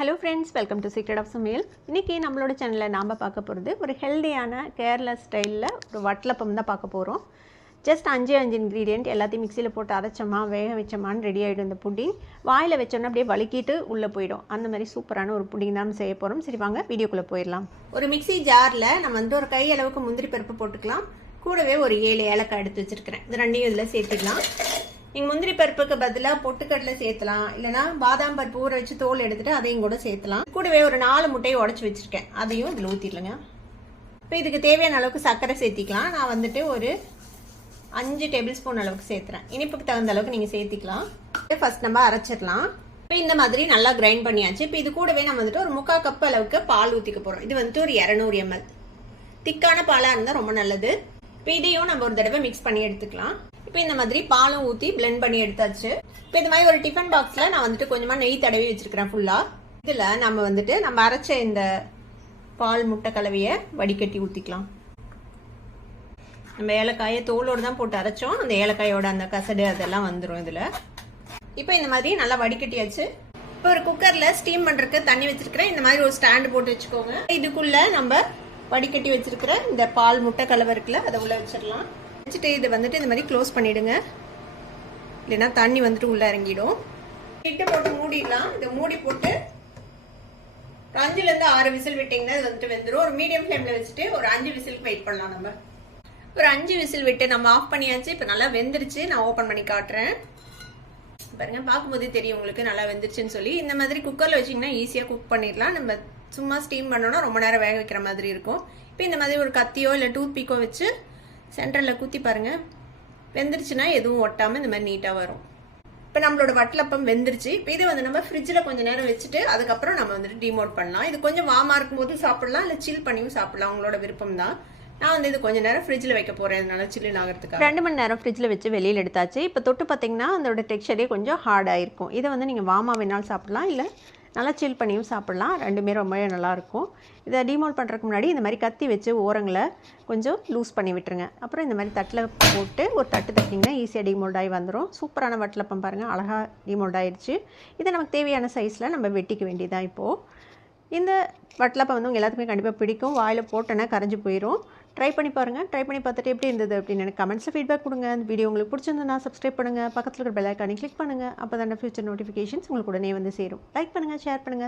Hello friends, welcome to secret of Samayal. இன்றைக்கி நம்மளோட சேனலில் நாம் பார்க்க போகிறது ஒரு ஹெல்தியான கேரளா ஸ்டைலில் ஒரு வட்டலப்பம் தான் பார்க்க போகிறோம். ஜஸ்ட் 5 இன்க்ரீடியன்ட் எல்லாத்தையும் மிக்சியில் போட்டு அரைச்சோமா வேக வச்சோமான்னு ரெடி ஆகிடும். இந்த புட்டிங் வாயில் வச்சோன்னா அப்படியே வலிக்கிட்டு உள்ளே போயிடும். அந்த மாதிரி சூப்பரான ஒரு புட்டிங் தான் செய்ய போகிறோம். சரி வாங்க வீடியோக்குள்ளே போயிடலாம். ஒரு மிக்சி ஜாரில் நம்ம ஒரு கை அளவுக்கு முந்திரி பருப்பு போட்டுக்கலாம். கூடவே ஒரு 7 ஏலக்காய் எடுத்து வச்சுருக்கிறேன். இது ரெண்டையும் இதில் சேர்த்துக்கலாம். நீங்கள் முந்திரி பருப்புக்கு பதிலாக பொட்டுக்கடலை சேர்த்தலாம், இல்லைனா பாதாம் பருப்பு ஊற வச்சு தோல் எடுத்துட்டு அதையும் கூட சேர்த்தலாம். கூடவே ஒரு 4 முட்டையை உடச்சி வச்சுருக்கேன், அதையும் இதில் ஊற்றிடலங்க. இப்போ இதுக்கு தேவையான அளவுக்கு சர்க்கரை சேர்த்திக்கலாம். நான் ஒரு 5 டேபிள் ஸ்பூன் அளவுக்கு சேர்த்துறேன். இனிப்புக்கு தகுந்த அளவுக்கு நீங்கள் சேர்த்திக்கலாம். ஃபர்ஸ்ட் நம்ம அரைச்சிடலாம். இப்போ இந்த மாதிரி நல்லா கிரைண்ட் பண்ணியாச்சு. இப்போ இது கூடவே நம்ம ஒரு 3/4 கப் அளவுக்கு பால் ஊற்றிக்க போகிறோம். இது ஒரு 200 ml திக்கான பாலாக இருந்தால் ரொம்ப நல்லது. இப்போ இதையும் நம்ம ஒரு தடவை மிக்ஸ் பண்ணி எடுத்துக்கலாம். இப்போ இந்த மாதிரி பாலும் ஊற்றி பிளெண்ட் பண்ணி எடுத்தாச்சு. இப்போ இந்த மாதிரி ஒரு டிஃபன் பாக்ஸில் நான் கொஞ்சமாக நெய் தடவி வச்சிருக்கிறேன் ஃபுல்லாக. இதில் நம்ம அரைச்ச இந்த பால் முட்டை கலவையை வடிகட்டி ஊற்றிக்கலாம். நம்ம ஏலக்காயை தோலோடு தான் போட்டு அரைச்சோம். அந்த ஏலக்காயோட அந்த கசடு அதெல்லாம் வந்துடும் இதில். இப்போ இந்த மாதிரி நல்லா வடிகட்டியாச்சு. இப்போ ஒரு குக்கரில் ஸ்டீம் பண்ணுறதுக்கு தண்ணி வச்சிருக்கிறேன். இந்த மாதிரி ஒரு ஸ்டாண்டு போட்டு வச்சுக்கோங்க. இதுக்குள்ளே நம்ம வடிகட்டி வச்சிருக்கிற இந்த பால் முட்டை கலவை இருக்குல்ல, அதை உள்ளே வச்சிடலாம். வச்சுட்டு இது இந்த மாதிரி க்ளோஸ் பண்ணிவிடுங்க, இல்லைன்னா தண்ணி உள்ளே இறங்கிடும். இட்டு போட்டு மூடிடலாம். இதை மூடி போட்டு 5 to 6 விசில் விட்டிங்கன்னா இது வெந்துடும். ஒரு மீடியம் ஃப்ளேமில் வச்சுட்டு ஒரு 5 விசிலுக்கு வெயிட் பண்ணலாம். நம்ம ஒரு 5 விசில் விட்டு நம்ம ஆஃப் பண்ணியாச்சு. இப்போ நல்லா வெந்துருச்சு. நான் ஓப்பன் பண்ணி காட்டுறேன் பாருங்க. பார்க்கும்போதே தெரியும் உங்களுக்கு நல்லா வெந்துருச்சுன்னு சொல்லி. இந்த மாதிரி குக்கரில் வச்சிங்கன்னா ஈஸியாக குக் பண்ணிடலாம். நம்ம சும்மா ஸ்டீம் பண்ணோன்னா ரொம்ப நேரம் வேக வைக்கிற மாதிரி இருக்கும். இப்போ இந்த மாதிரி ஒரு கத்தியோ இல்லை டூத் பீக்கோ வச்சு சென்டரில் குத்தி பாருங்கள். வெந்துருச்சுன்னா எதுவும் ஒட்டாமல் இந்த மாதிரி நீட்டாக வரும். இப்போ நம்மளோட வட்டலப்பம் வெந்துருச்சு. இப்போ இது நம்ம ஃப்ரிட்ஜில் கொஞ்சம் நேரம் வச்சுட்டு அதுக்கப்புறம் நம்ம டிமோட் பண்ணலாம். இது கொஞ்சம் வார்மாக இருக்கும்போது சாப்பிடலாம், இல்லை சில் பண்ணியும் சாப்பிடலாம், உங்களோட விருப்பம் தான். நான் இது கொஞ்சம் நேரம் ஃப்ரிட்ஜில் வைக்க போகிறேன். அதனால சில்லுன்னு ஆகிறதுக்கு 2 மணி நேரம் ஃப்ரிட்ஜில் வச்சு வெளியில் எடுத்தாச்சு. இப்போ தொட்டு பார்த்தீங்கன்னா அதோட டெக்ஸ்சரே கொஞ்சம் ஹார்டாக இருக்கும். இதை நீங்கள் வார்மாக வேணாலும் சாப்பிடலாம், இல்லை நல்லா சில் பண்ணியும் சாப்பிட்லாம். ரெண்டுமே ரொம்பவே நல்லாயிருக்கும். இதை டிமோல்ட் பண்ணுறதுக்கு முன்னாடி இந்த மாதிரி கத்தி வச்சு ஓரங்களை கொஞ்சம் லூஸ் பண்ணி விட்டுருங்க. அப்புறம் இந்த மாதிரி தட்டில் போட்டு ஒரு தட்டு தட்டிங்கன்னா ஈஸியாக டிமோல்ட் ஆகி வந்துடும். சூப்பரான வட்டலப்பம் பாருங்கள், அழகாக டிமோல்ட் ஆகிடுச்சு. இதை நமக்கு தேவையான சைஸில் நம்ம வெட்டிக்க வேண்டியதான். இப்போது இந்த வட்டலப்பம் உங்கள் எல்லாத்துக்குமே கண்டிப்பாக பிடிக்கும். வாயில் போட்டோன்னா கரைஞ்சி போயிடும். ட்ரை பண்ணி பாருங்கள். ட்ரை பண்ணி பார்த்துட்டு எப்படி இருந்தது அப்படின்னு எனக்கு கமெண்ட்ஸில் ஃபீட்பேக் கொடுங்க. இந்த வீடியோ உங்களுக்கு பிடிச்சிருந்தா சப்ஸ்கிரைப் பண்ணுங்கள், பக்கத்தில் இருக்கிற பெல் ஐக்கானை கிளிக் பண்ணுங்கள். அப்போ தான் ஃபியூச்சர் நோட்டிஃபிகேஷன்ஸ் உங்களுக்கு உடனே சேரும். லைக் பண்ணுங்கள், ஷேர் பண்ணுங்கள்.